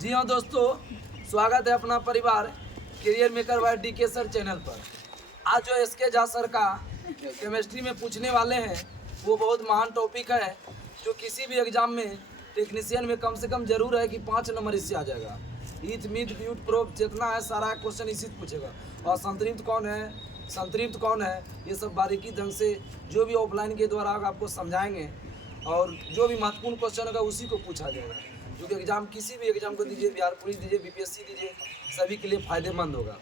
जी हाँ दोस्तों, स्वागत है अपना परिवार career maker by DK sir channel पर। आज जो एसके झा सर का केमिस्ट्री में पूछने वाले हैं वो बहुत महान टॉपिक है, जो किसी भी एग्जाम में टेक्नीशियन में कम से कम जरूर है कि 5 नंबर इससे आ जाएगा। ईथ मीथ ब्यूट प्रोब जितना है सारा क्वेश्चन इसी से पूछेगा। और संतृप्त कौन है ये सब बारीकी ढंग से जो भी ऑफलाइन के द्वारा आपको समझाएंगे, और जो भी महत्वपूर्ण क्वेश्चन होगा उसी को पूछा जाएगा। जो कि एग्जाम किसी भी एग्जाम को दीजिए, बिहार पुलिस दीजिए, बीपीएससी दीजिए, सभी के लिए फायदेमंद होगा।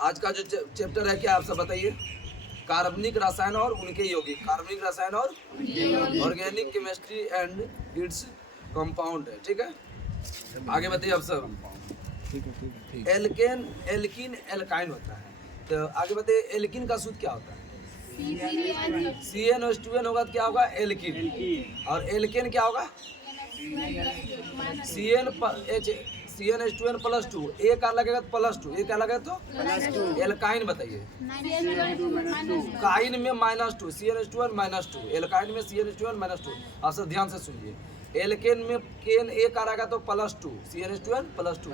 आज का जो चैप्टर है क्या आप सब बताइए? कार्बनिक रसायन और उनके यौगिक। कार्बनिक रसायन और organic chemistry and its compound है, ठीक है। आगे बताइए आप सब। एल्किन एल्काइन होता है, तो आगे बताइए एल्किन का सूत्र क्या होता है? CnH2n होगा तो क्या होगा? एल्किन। और एल्केन क्या होगा? CnH2n plus 2। ए का लगेगा तो प्लस 2, ए का लगेगा तो एल्काइन। बताइए काइन में -2, CnH2n -2, एल्काइन में CnH2n -2। आप सब ध्यान से सुनिए। एल्केन में केन ए का रहेगा तो +2, CnH2n +2,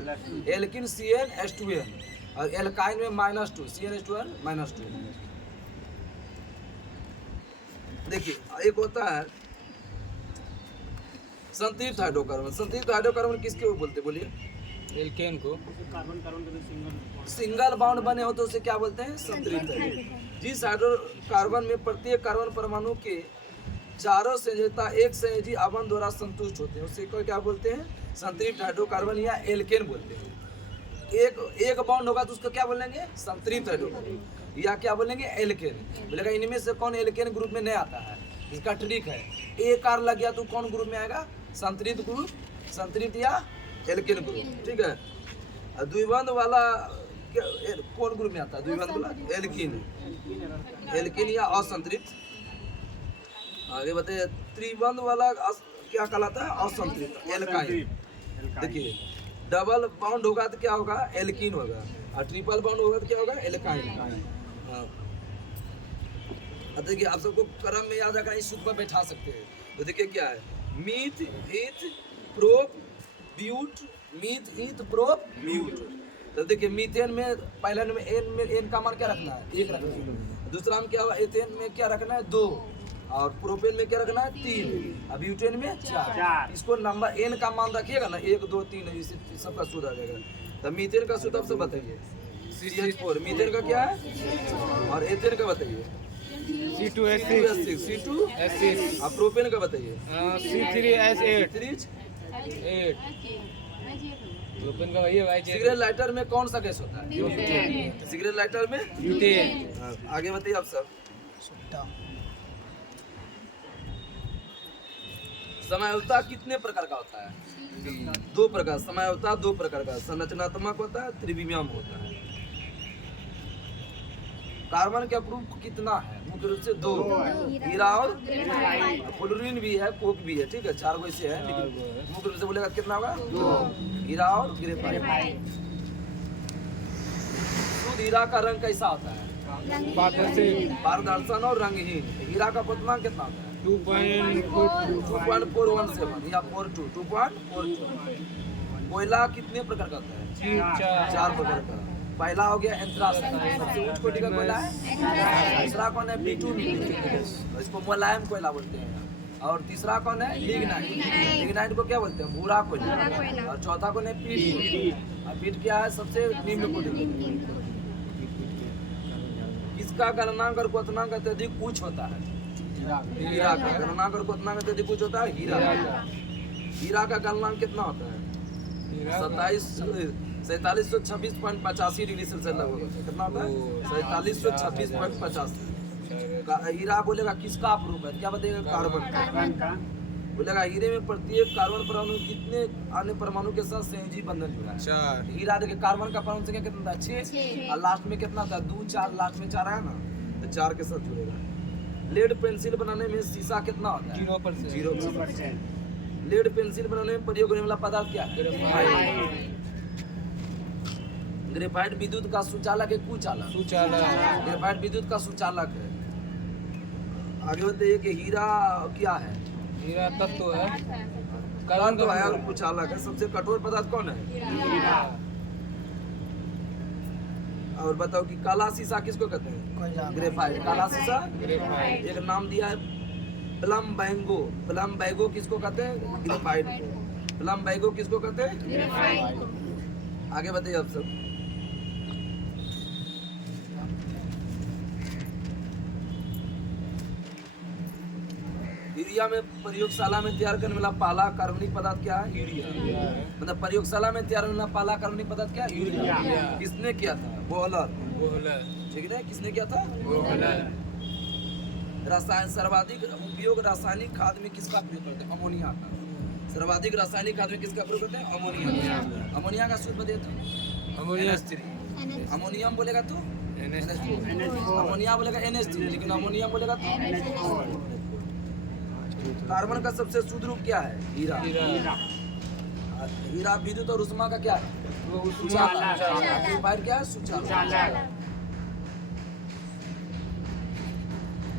एल्किन CnH2n, और एल्काइन में -2, CnH2n -2। देखिए एक होता है संतृप्त हाइड्रोकार्बन। संतृप्त हाइड्रोकार्बन किसके वो बोलते, बोलिए? एल्केन को। सिंगल बाउंड बने हो तो उसे क्या बोलते हैं? संतृप्त हाइड्रोकार्बन। जिस हाइड्रोकार्बन में प्रत्येक कार्बन परमाणु के चारों संयोजकता एक संयोजी आवरण द्वारा संतुष्ट होते हैं उसे क्या बोलते हैं? संतृप्त हाइड्रोकार्बन या एल्केन बोलते हैं। एक बाउंड होगा तो उसको क्या बोलेंगे? संतृप्त हाइड्रोकार्बन, या क्या बोलेंगे? एल्केन। बोलेगा इनमें से कौन एल्केन ग्रुप में नहीं आता है? इसका ट्रिक है, एक आर लग गया तो कौन ग्रुप में आएगा? संतृप्त ग्रुप, संतृप्त या एल्केन ग्रुप, ठीक है। द्विबंध वाला कौन ग्रुप में आता है? द्विबंध वाला एल्कीन, एल्कीन या असंतृप्त। आगे बताइए त्रिबंध वाला क्या कहलाता है? असंतृप्त, एल्काइन। देखिए डबल बाउंड होगा तो क्या होगा? एल्कीन होगा, और ट्रिपल बाउंड होगा तो क्या होगा? एल्काइन। देखिए आप सबको क्रम में याद रखना, इस सूत्र पर बैठा सकते हैं। तो देखिए क्या है? Meth eth prop but, meth eth prop but. तो देखिए मीथेन में पहले में एन का मान क्या रखना है? 1 रखना है। दूसरा में क्या हुआ? एथेन में क्या रखना है? 2, और प्रोपेन में क्या रखना है? 3, और ब्यूटेन में 4। इसको नंबर एन का मान रखिएगा ना, 1 2 3 इसी सबका सूत्र आ जाएगा। तो मीथेन का सूत्र आप सब बताइए। CH4 मीथेन का क्या है? और एथेन का बताइए। C2H6, C2H6। आप प्रोपेन का बताइए। C3H8। प्रोपेन का वही है भाई। सिगरेट लाइटर में कौन सा गैस होता है? सिगरेट लाइटर में ब्यूटेन। आगे बताइए आप सब। समयावता कितने प्रकार का होता है? 2 प्रकार। समयावता 2 प्रकार का, संरचनात्मक होता है, त्रिविमीय होता है। कार्बन के अप्रूप कितना है? मुख्य रूप से 2, हीरा और फ्लोरीन भी है, कोक भी है, ठीक है। 4 गो ऐसे है, लेकिन मुख्य रूप से बोलेगा कितना होगा? 2, हीरा और ग्रेफाइट। शुद्ध हीरा का रंग कैसा होता है? पारदर्शन और रंगहीन। हीरा का पतनांक कितना होता है? 2.417 या 2.42। कोयला कितने प्रकार का होता है? 4 प्रकार का। पहला हो गया एंथ्रासाइट, सबसे उच्च कोटि का कोयला है। दूसरा कौन है? बिटुमिन, इसको मुलायम कोयला बोलते हैं। और तीसरा कौन है? लिग्नाइट। लिग्नाइट को क्या बोलते हैं? भूरा कोयला। और चौथा कौन है? पीट। और पीट क्या है? सबसे निम्न कोटि का। किसका गलनांक और क्वथनांक अत्यधिक उच्च होता है? हीरा का। गलनांक और क्वथनांक अत्यधिक उच्च होता है हीरा का। हीरा का गलनांक कितना होता है? 4726.85 डिग्री सेल्सियस लगभग होता है। कितना होता है? 4726.85। हीरा बोलेगा किसका अप्रूप है? क्या बताइएगा? कार्बन का। बोलेगा हीरे में प्रत्येक कार्बन परमाणु कितने अन्य परमाणु के साथ संयोजी बंधन जुड़ा है? 4। हीरा देखिए कार्बन का परमाणु संख्या कितना था? 6, और लास्ट में कितना था? 2 4, लास्ट में 4 है ना, तो 4 के साथ जुड़ेगा। लेड पेंसिल बनाने में सीसा कितना होता है? 0%। लेड पेंसिल बनाने में प्रयोग होने वाला पदार्थ क्या है? ग्रेफाइट। ग्रेफाइट विद्युत का सुचालक है, कुचालक? सुचालक। ग्रेफाइट विद्युत का सुचालक है। आगे बताइए कि हीरा क्या है? हीरा तत्व है। कार्बन तो है और कुछ अलग है। सबसे कठोर पदार्थ कौन है? और बताओ कि काला शीशा किसको कहते हैं? ग्रेफाइट। काला शीशा एक नाम दिया है प्लम्बैंगो। प्लम्बैंगो किसको कहते हैं? ग्रेफाइट को। प्लम्बैंगो किसको कहते हैं? आगे बताइए आप सब। यूरिया में प्रयोगशाला में तैयार करने वाला पहला कार्बनिक पदार्थ क्या है? यूरिया। मतलब प्रयोगशाला में तैयार होने वाला पहला कार्बनिक पदार्थ क्या है? यूरिया। किसने किया था? बोहलर। ठीक है, किसने किया था? रसायन सर्वाधिक उपयोग रासायनिक खाद में किसका प्रयोग करते हैं? अमोनिया का। सर्वाधिक रासायनिक खाद में किसका प्रयोग करते हैं? अमोनिया। अमोनिया का सूत्र बताइए तो। अमोनिया। अमोनियम बोलेगा तो अमोनिया बोलेगा NH3, लेकिन अमोनियम बोलेगा तो। कार्बन का सबसे शुद्ध रूप क्या है? हीरा। हीरा विद्युत और उष्मा का क्या है? सुचालक। ग्रेफाइट क्या है? सुचालक।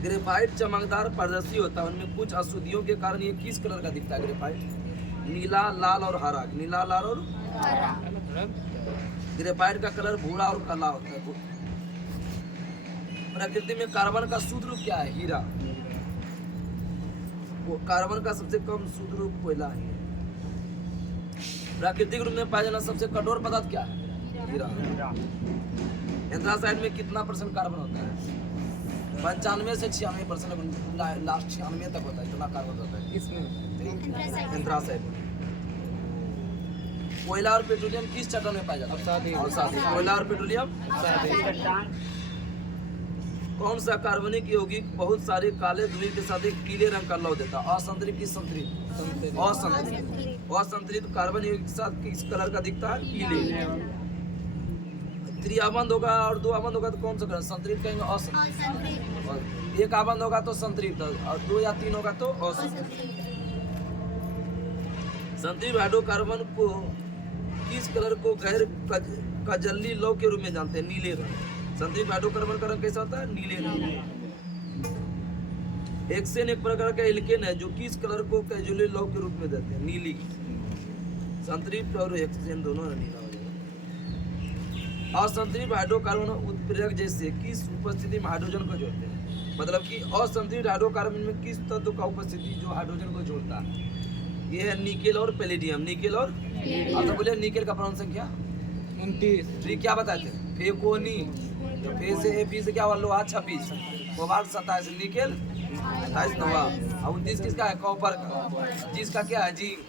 ग्रेफाइट चमकदार पारदर्शी होता है। उनमें कुछ अशुद्धियों के कारण ये किस कलर का दिखता है? ग्रेफाइट नीला, लाल और हरा। नीला, लाल और ग्रेफाइट का कलर भूरा और काला होता है। प्रकृति में कार्बन का शुद्ध रूप क्या है? हीरा। वो कार्बन का सबसे कम शुद्ध रूप कोयला है। प्राकृतिक रूप में पाया जाना सबसे कठोर पदार्थ क्या है? हीरा। एंथ्रासाइड में कितना % कार्बन होता है? 95 से 96%, लास्ट 96 तक होता है। इतना कार्बन होता है किसमें? एंथ्रासाइड में। कोयला और पेट्रोलियम किस चट्टान में पाया जाता है? अवसादी। कोयला और पेट्रोलियम कौन सा कार्बनिक यौगिक बहुत सारे काले धुएं के साथ एक पीले रंग का लौ देता है? असंतरित की संतरित? असंतरित। असंतरित कार्बन यौगिक के साथ किस कलर का दिखता है? पीले। त्रिआबंध होगा और दो आबंध होगा तो कौन सा कलर? संतरित कहेंगे, असंतरित। एक आबंध होगा तो संतरित और 2 या 3 होगा तो असंतरित। संतरित हाइड्रोकार्बन को किस कलर को गैर कजली लौ के रूप में जानते हैं? नीले रंग। संतरित हाइड्रोकार्बन का रंग कैसा होता है? नीले रंग। हेक्सेन एक प्रकार का एल्केन है जो किस कलर को कैजुअली लौ के रूप में देते हैं? नीली। संतरित और हेक्सेन दोनों नीला हो जाएगा। असंतरित हाइड्रोकार्बन उत्प्रेरक जैसे किस उपस्थिति में हाइड्रोजन को जोड़ते हैं? मतलब कि असंतरित हाइड्रोकार्बन में किस तत्व का उपस्थिति जो हाइड्रोजन को जोड़ता है? ये है निकेल और पैलेडियम। निकेल और आप तो बोले निकेल का प्रमाण संख्या 29। ठीक, क्या बताते हैं? फेकोनी। तो फे से एफी से क्या हुआ? लोहा 26, कोबाल्ट 27, निकेल 28 नवा। और 29 किसका है? कॉपर का। जिसका क्या है? जिंक।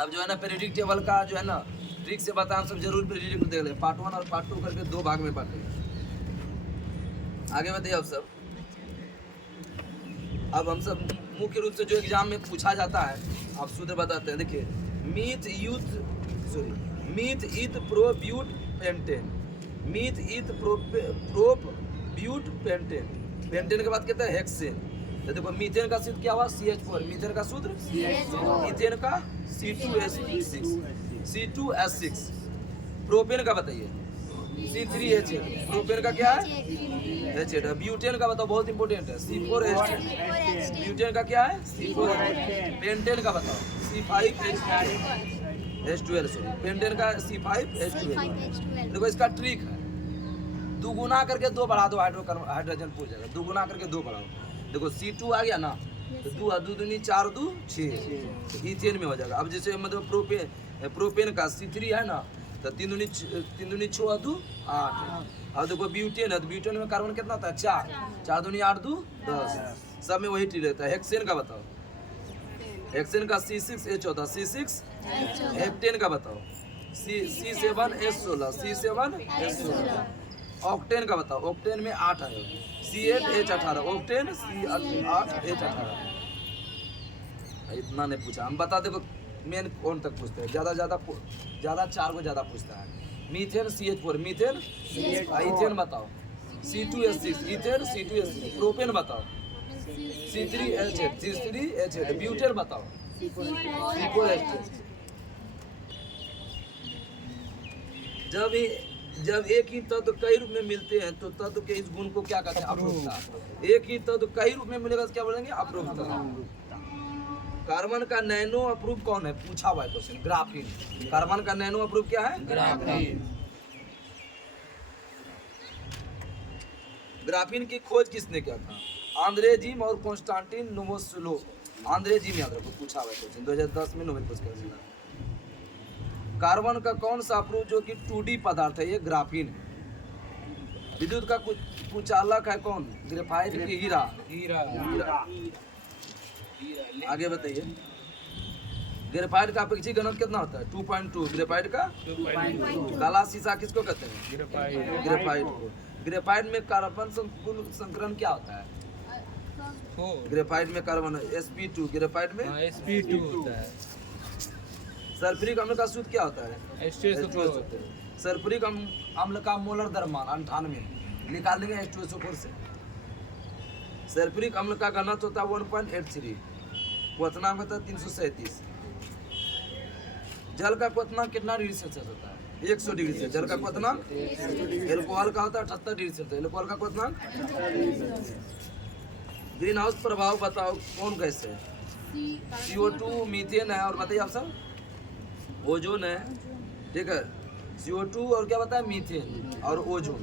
अब जो है ना पीरियडिक टेबल का जो है ना ट्रिक से बताएं, सब जरूर पीरियडिक देख ले। पार्ट 1 और पार्ट 2 करके 2 भाग में बांटे। आगे बताइए आप सब। अब हम सब मुख्य रूप से जो एग्जाम में पूछा जाता है आप सूत्र बताते हैं। देखिए, meth eth prop but pentane. Meth eth prop but pentane. Pentane के बाद कहते हैं हेक्सेन। तो देखो मीथेन का सूत्र क्या हुआ? CH4। मीथेन का सूत्र मीथेन का C2H6। C2H6। प्रोपेन का बताइए? C3H8। प्रोपेन का क्या है? H8। ब्यूटेन का बताओ, बहुत इंपॉर्टेंट है। C4H10। ब्यूटेन का क्या है? C4H10। पेंटेन का बताओ? C5H12। सॉरी, पेंटेन का C5H12। देखो इसका ट्रिक है, दुगुना करके 2 बढ़ा दो, हाइड्रोजन पूछ जाएगा। दुगुना करके 2 बढ़ाओ। देखो C2 आ गया ना, तो 2 दूनी 4 2 6 इथेन में हो जाएगा। अब जैसे मतलब प्रोपेन का C3 है ना, तो 3 दूनी 6 2 8। अब देखो ब्यूटेन है, तो ब्यूटेन में कार्बन कितना होता है? 4। 4 दूनी 8 2 10। सब में वही ट्रिक रहता है। हेक्सेन का बताओ? हेक्सेन का C6H होता है। C6। हेप्टेन का बताओ? C7H16। C7H16। ऑक्टेन का बताओ? ऑक्टेन में 8 है। C8H18। Octane C8H18। इतना नहीं पूछा हम, बता। देखो मेन कौन तक पूछते हैं? ज़्यादा 4 को ज़्यादा पूछता है। Methane CH4। मीथेन। इथेन बताओ? C2H6। Ethane C2H6। प्रोपेन बताओ? C3H8। C3H8। ब्यूटेन बताओ? C4H10। जब एक ही तत्व कई रूप में मिलते हैं तो तत्व के इस गुण को क्या कहते हैं? अपरूपता। एक ही तत्व कई रूप में मिलेगा तो क्या बोलेंगे? अपरूपता। कार्बन का नैनो अप्रूव कौन है, पूछा हुआ है क्वेश्चन, ग्राफीन। कार्बन का नैनो अप्रूव क्या है, ग्राफीन। ग्राफीन की खोज किसने किया था, आंद्रेजिम और कॉन्स्टेंटिन नोवोसिलोव। आंद्रेजिम याद रखो, पूछा हुआ है क्वेश्चन, 2010 में नोबेल पुरस्कार मिला। कार्बन का कौन सा अप्रूव जो कि 2D पदार्थ है, ये ग्राफीन है। विद्युत का कुछ कुचालक है कौन, ग्रेफाइट की हीरा। हीरा। आगे बताइए, ग्रेफाइट का अपेक्षित घनत्व कितना होता है, 2.2। ग्रेफाइट का 2.2। काला शीशा किसको कहते हैं, ग्रेफाइट को। ग्रेफाइट में कार्बन संकरण क्या होता है, ग्रेफाइट में कार्बन sp2, ग्रेफाइट में sp2 होता है। सल्फ्यूरिक अम्ल का सूत्र क्या होता है, H2SO4। सल्फ्यूरिक अम्ल का मोलर द्रव्यमान 98 निकाल देंगे H2SO4 से। सल्फ्यूरिक अम्ल का घनत्व होता है 1.83, क्वथनांक होता है 337। जल का क्वथनांक कितना डिग्री सेल्सियस होता है, 100 डिग्री सेल्सियस। जल का क्वथनांक, एल्कोहल का होता है 78 डिग्री सेल्सियस। एल्कोहल का क्वथनांक। ग्रीन हाउस प्रभाव बताओ, कौन गैस है, CO2, मीथेन है, और बताइए आप सब, ओजोन है, ठीक है। CO2 और क्या बताया, मीथेन और ओजोन।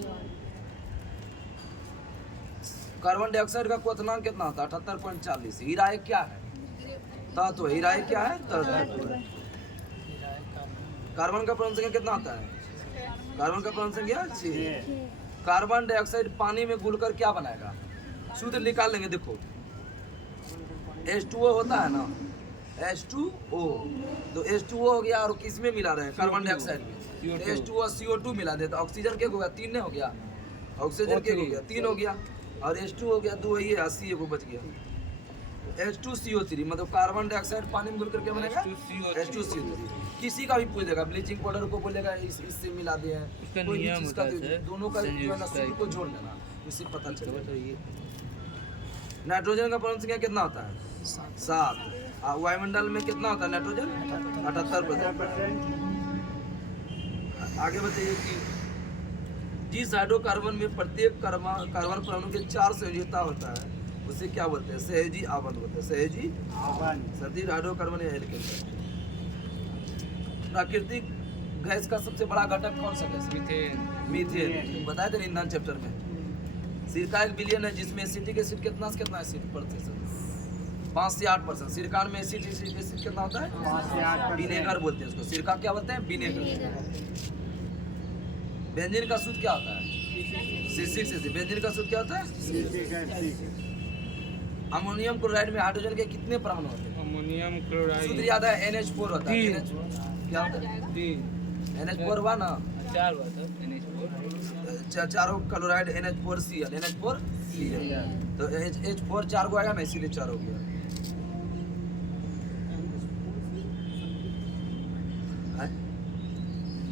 कार्बन डाइऑक्साइड का क्वथनांक कितना होता है, 78.40। हीरा एक क्या है, तत्व। हीरा एक क्या है, तत्व। कार्बन का परमाणु संख्या कितना होता है, कार्बन का परमाणु संख्या 6। कार्बन डाइऑक्साइड पानी में घुलकर क्या बनाएगा, सूत्र निकाल लेंगे। देखो H2O होता है ना, H2O, तो H2O हो गया, और किस में मिला रहे हैं, कार्बन डाइऑक्साइड में। H2O CO2 मिला देता, ऑक्सीजन के हो गया, 3 हो गया, ऑक्सीजन के हो गया 3 हो गया, और H2 हो गया 2, ये 80 को बच गया। H2CO3 मतलब कार्बन डाइऑक्साइड पानी में घुलकर क्या बनेगा, H2CO3। किसी का भी पूछ देगा, ब्लीचिंग पाउडर को बोलेगा इससे मिला दिए हैं, उसका कोई भी नियम चीज होता का है, दोनों का जो है ना संयुक्त सूत्र को जोड़ लेना, इससे पता चलेगा। बताइए। नाइट्रोजन का परमाणु संख्या कितना होता है, 7। वायुमंडल में कितना होता है नाइट्रोजन, 78%। आगे बताइए कि जिस हाइड्रोकार्बन में प्रत्येक कार्बन परमाणु के 4 संयोजकता होता है, उसे क्या बोलते हैं, सहजी आवरण बोलते हैं, सहजी आवरण। सदी हाइड्रोकार्बन या एल्केन। प्राकृतिक गैस का सबसे बड़ा घटक कौन सा गैस, मीथेन। बताए थे ईंधन चैप्टर में। सिरका 1 बिलियन है, जिसमें एसिटिक एसिड कितना से कितना एसिड प्रतिशत, 5 से 8%। सिरका में एसिड कितना होता है, 5 से 8%। विनेगर बोलते हैं उसको, सिरका क्या बोलते हैं, विनेगर। बेंजीन का सूत्र क्या होता है, C6 एसिड। बेंजीन का सूत्र क्या होता है, अमोनियम क्लोराइड में हाइड्रोजन के कितने परमाणु होते हैं, अमोनियम क्लोराइड सूत्र याद है, NH4 होता है। क्या होता है, 3 NH4 हुआ ना, 4 हुआ था NH4। चारों क्लोराइड NH4Cl, तो H4 4 को आएगा ना, इसीलिए 4 हो गया।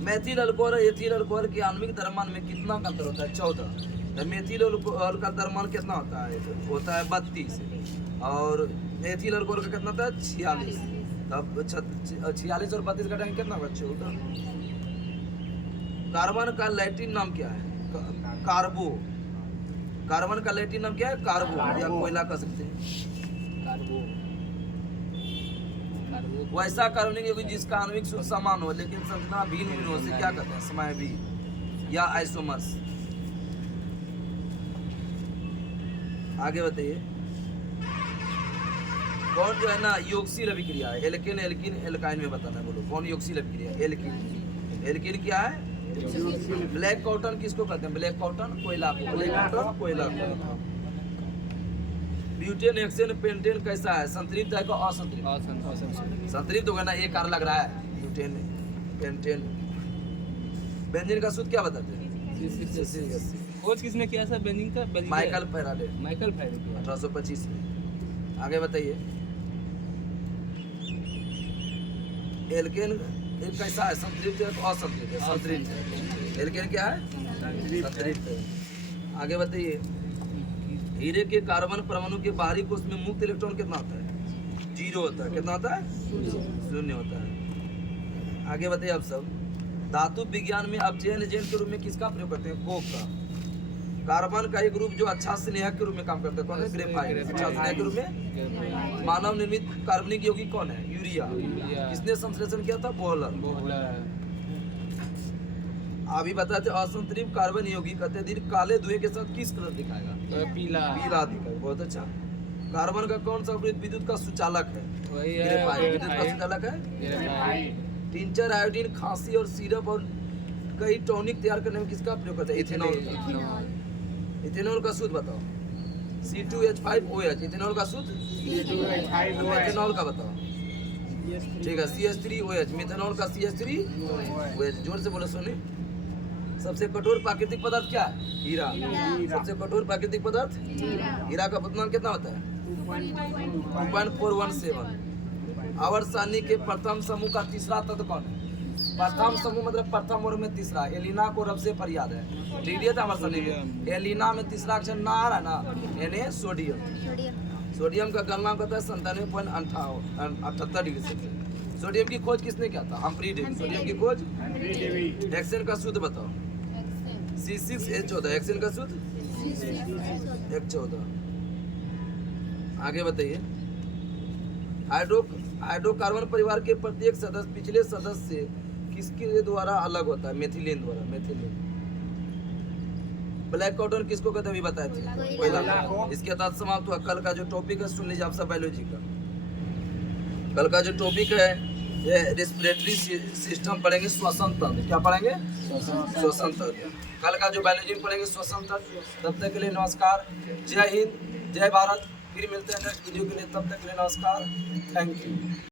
मेथिल अल्कोहल और एथिल अल्कोहल के आणविक द्रव्यमान में कितना का अंतर होता है, 14। तो मेथिल अल्कोहल का द्रव्यमान कितना होता है, 32, और एथिल अल्कोहल का कितना होता है, 46। तब 46 और 32 का टाइम कितना होगा, 14। कार्बन का लैटिन नाम क्या है, कार्बो। कार्बन का लैटिन नाम क्या है, कार्बो, या कोयला कह सकते हैं, कार्बो। वैसा कार्बनिक यौगिक जिसका आणविक सूत्र समान हो लेकिन संरचना भिन्न भिन्न हो, से क्या कहते हैं, समायवी या आइसोमर्स। आगे बताइए, कौन जो है ना योक्सिल अभिक्रिया है, एल्केन एल्कीन एल्काइन में बताना है, बोलो कौन योक्सिल अभिक्रिया है, एल्कीन। एल्कीन क्या है, ब्लैक कॉटन किसको कहते हैं, ब्लैक कॉटन कोयला को, ब्लैक कॉटन कोयला को। ब्यूटेन हेक्सेन पेंटेन कैसा है, संतृप्त है कि असंतृप्त, संतृप्त होगा ना, एक कार लग रहा है, ब्यूटेन पेंटेन। बेंजीन का सूत्र क्या बताते हैं, खोज किसने किया था बेंजीन का, माइकल फैराडे, 1825 में। आगे बताइए, एल्केन एक कैसा है, संतृप्त है कि असंतृप्त है, संतृप्त। एल्केन क्या है, संतृप्त। आगे बताइए, हीरे के कार्बन परमाणु के बाहरी कोश में मुक्त इलेक्ट्रॉन कितना होता है, 0 होता है, कितना होता है, 0 होता है। आगे बताइए आप सब, धातु विज्ञान में अपचयन एजेंट के रूप में किसका प्रयोग करते हैं, कोक का। कार्बन का एक ग्रुप जो अच्छा स्नेहक के रूप में काम करता है, कौन है, ग्रेफाइट। अच्छा स्नेहक के रूप में मानव निर्मित कार्बनिक यौगिक कौन है? यूरिया। यूरिया। किसने संश्लेषण किया था? बोहलर। बोहलर। अभी बताते असंतृप्त कार्बन यौगिक अत्यधिक काले धुएं के साथ किस कलर दिखाएगा? पीला। पीला दिखाएगा। बहुत अच्छा। कार्बन का कौन सा विद्युत का सुचालक है? वही है ग्रेफाइट। विद्युत का सुचालक है ग्रेफाइट। टिंचर, आयोडीन, खांसी और सिरप और कई टॉनिक तैयार करने में किसका प्रयोग करते हैं? इथेनॉल का। इथेनॉल का सूत्र बताओ। C2H5OH। इथेनॉल का सूत्र? मेथनॉल का बताओ। ठीक है, CH3OH। मिथेनॉल का CH3OH। जोर से बोलो सोनी। सबसे कठोर प्राकृतिक पदार्थ क्या है? हीरा। सबसे कठोर प्राकृतिक पदार्थ हीरा का अपद्रव्यमान कितना होता है? 2.417। आवर्त सारणी के प्रथम समूह का तीसरा तत्व कौन है? प्रथम समूह मतलब प्रथम वर्ग में तीसरा। एलिना को रब से फरियाद है। लिख दिया था हमारे सामने में। एलिना में तीसरा अक्षर ना आ रहा ना, Na सोडियम। सोडियम का गलनांक होता है 97.78 डिग्री सेल्सियस। सोडियम की खोज किसने किया था? Humphry Davy. सोडियम की खोज। हेक्सेन का सूत्र बताओ। C6H14। हेक्सेन का सूत्र H14। आगे बताइए। हाइड्रोकार्बन परिवार के प्रत्येक सदस्य पिछले सदस्य से किसके द्वारा अलग होता है? मेथिलीन द्वारा। मेथिलीन। ब्लैक कॉटन किसको कहते हैं? अभी बताए थे कोयला। इसके साथ समाप्त हुआ। कल का जो टॉपिक है सुन लीजिए आप सब बायोलॉजी का। कल का जो टॉपिक है ये रेस्पिरेटरी सिस्टम पढ़ेंगे, श्वसन तंत्र। क्या पढ़ेंगे? श्वसन तंत्र। कल का जो बायोलॉजी पढ़ेंगे श्वसन तंत्र। तब तक के लिए नमस्कार। जय हिंद, जय भारत। फिर मिलते हैं नेक्स्ट वीडियो के लिए। तब तक के लिए नमस्कार। Thank you.